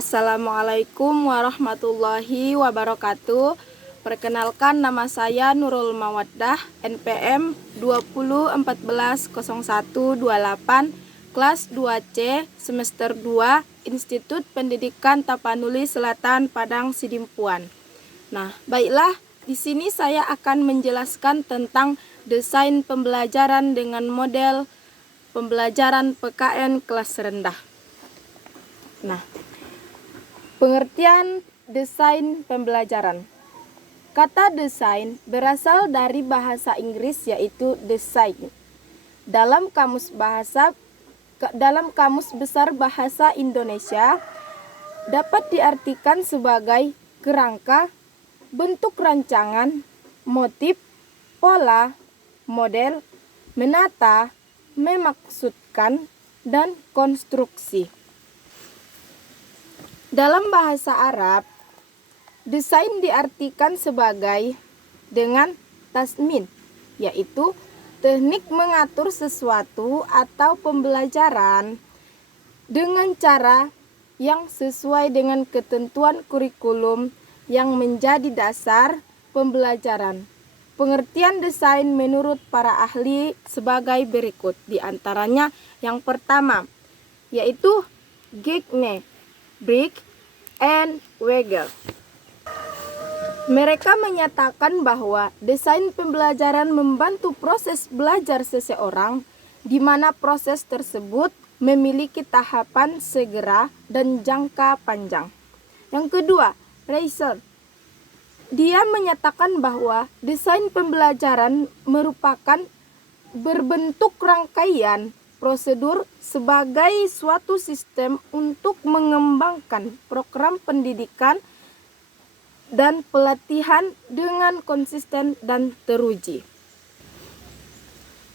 Assalamualaikum warahmatullahi wabarakatuh. Perkenalkan, nama saya Nurul Mawaddah, NPM 20140128, kelas 2C, semester 2, Institut Pendidikan Tapanuli Selatan, Padang Sidimpuan. Nah, baiklah, di sini saya akan menjelaskan tentang desain pembelajaran dengan model pembelajaran PKN kelas rendah. Nah, pengertian desain pembelajaran. Kata desain berasal dari bahasa Inggris yaitu design. Dalam kamus besar bahasa Indonesia dapat diartikan sebagai kerangka, bentuk rancangan, motif, pola, model, menata, memaksudkan, dan konstruksi. Dalam bahasa Arab, desain diartikan sebagai dengan tasmin, yaitu teknik mengatur sesuatu atau pembelajaran dengan cara yang sesuai dengan ketentuan kurikulum yang menjadi dasar pembelajaran. Pengertian desain menurut para ahli sebagai berikut, di antaranya yang pertama, yaitu Gagne, Brick, and Weger. Mereka menyatakan bahwa desain pembelajaran membantu proses belajar seseorang, di mana proses tersebut memiliki tahapan segera dan jangka panjang. Yang kedua, Reiser. Dia menyatakan bahwa desain pembelajaran merupakan berbentuk rangkaian prosedur sebagai suatu sistem untuk mengembangkan program pendidikan dan pelatihan dengan konsisten dan teruji.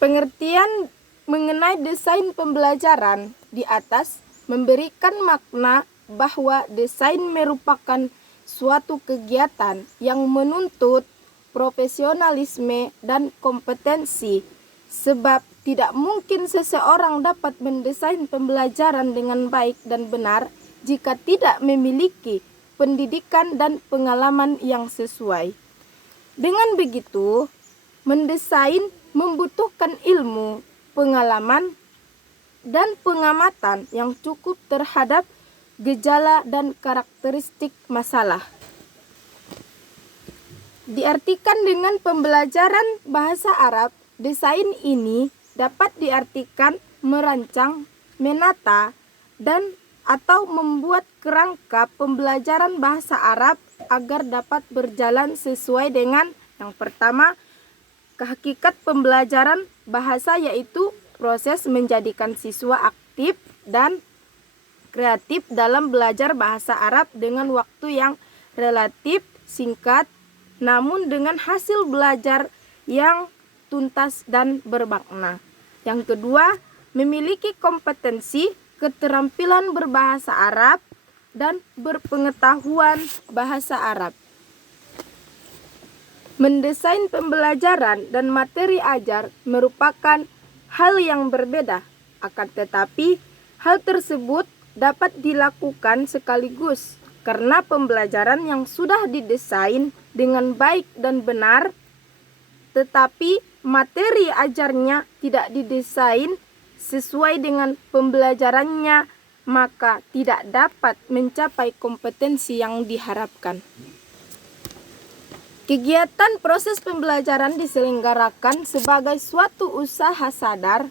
Pengertian mengenai desain pembelajaran di atas memberikan makna bahwa desain merupakan suatu kegiatan yang menuntut profesionalisme dan kompetensi, sebab tidak mungkin seseorang dapat mendesain pembelajaran dengan baik dan benar jika tidak memiliki pendidikan dan pengalaman yang sesuai. Dengan begitu, mendesain membutuhkan ilmu, pengalaman, dan pengamatan yang cukup terhadap gejala dan karakteristik masalah. Diartikan dengan pembelajaran bahasa Arab, desain ini dapat diartikan merancang, menata, dan atau membuat kerangka pembelajaran bahasa Arab agar dapat berjalan sesuai dengan yang pertama, hakikat pembelajaran bahasa, yaitu proses menjadikan siswa aktif dan kreatif dalam belajar bahasa Arab dengan waktu yang relatif singkat, namun dengan hasil belajar yang tuntas dan bermakna. Yang kedua, memiliki kompetensi, keterampilan berbahasa Arab, dan berpengetahuan bahasa Arab. Mendesain pembelajaran dan materi ajar merupakan hal yang berbeda, akan tetapi hal tersebut dapat dilakukan sekaligus karena pembelajaran yang sudah didesain dengan baik dan benar, tetapi materi ajarnya tidak didesain sesuai dengan pembelajarannya, maka tidak dapat mencapai kompetensi yang diharapkan. Kegiatan proses pembelajaran diselenggarakan sebagai suatu usaha sadar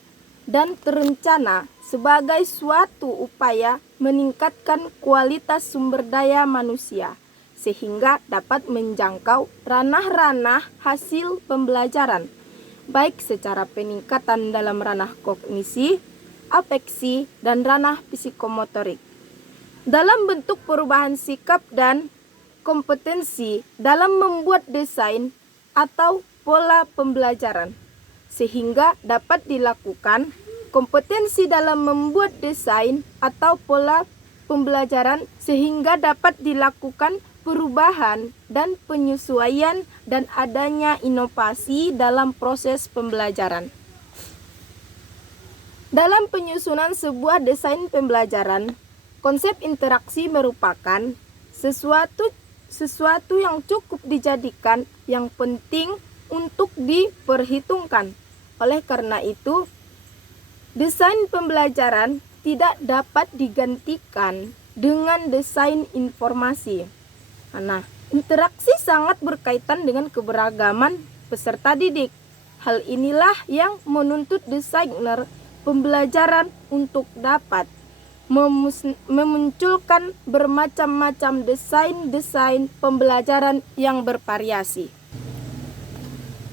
dan terencana sebagai suatu upaya meningkatkan kualitas sumber daya manusia, sehingga dapat menjangkau ranah-ranah hasil pembelajaran, baik secara peningkatan dalam ranah kognisi, afeksi, dan ranah psikomotorik. Dalam bentuk perubahan sikap dan kompetensi dalam membuat desain atau pola pembelajaran, sehingga dapat dilakukan kompetensi dalam membuat desain atau pola pembelajaran, sehingga dapat dilakukan perubahan dan penyesuaian dan adanya inovasi dalam proses pembelajaran. Dalam penyusunan sebuah desain pembelajaran, Konsep interaksi merupakan sesuatu yang cukup dijadikan yang penting untuk diperhitungkan. Oleh karena itu, desain pembelajaran tidak dapat digantikan dengan desain informasi. Nah, interaksi sangat berkaitan dengan keberagaman peserta didik. Hal inilah yang menuntut desainer pembelajaran untuk dapat memunculkan bermacam-macam desain pembelajaran yang bervariasi.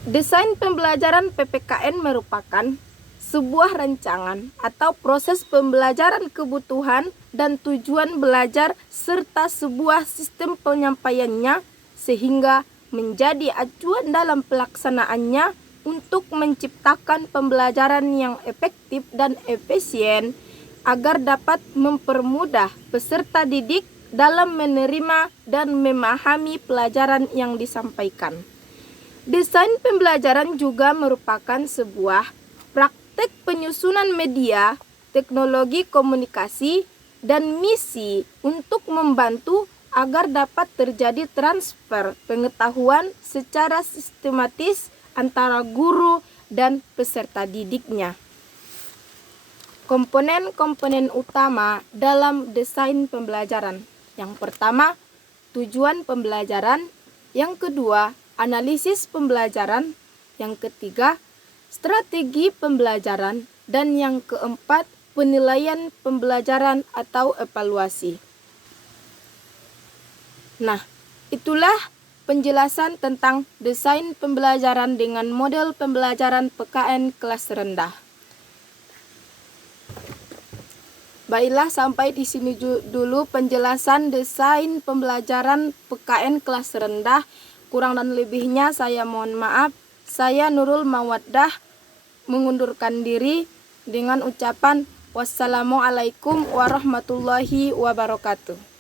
Desain pembelajaran PPKN merupakan sebuah rancangan atau proses pembelajaran kebutuhan dan tujuan belajar serta sebuah sistem penyampaiannya sehingga menjadi acuan dalam pelaksanaannya untuk menciptakan pembelajaran yang efektif dan efisien agar dapat mempermudah peserta didik dalam menerima dan memahami pelajaran yang disampaikan. Desain pembelajaran juga merupakan sebuah praktek penyusunan media, teknologi komunikasi, dan misi untuk membantu agar dapat terjadi transfer pengetahuan secara sistematis antara guru dan peserta didiknya. Komponen-komponen utama dalam desain pembelajaran. Yang pertama, tujuan pembelajaran. Yang kedua, analisis pembelajaran. Yang ketiga, strategi pembelajaran. Dan yang keempat, penilaian pembelajaran atau evaluasi. Nah, itulah penjelasan tentang desain pembelajaran dengan model pembelajaran PKN kelas rendah. Baiklah, sampai di sini dulu penjelasan desain pembelajaran PKN kelas rendah. Kurang dan lebihnya saya mohon maaf. Saya Nurul Mawaddah mengundurkan diri dengan ucapan wassalamualaikum warahmatullahi wabarakatuh.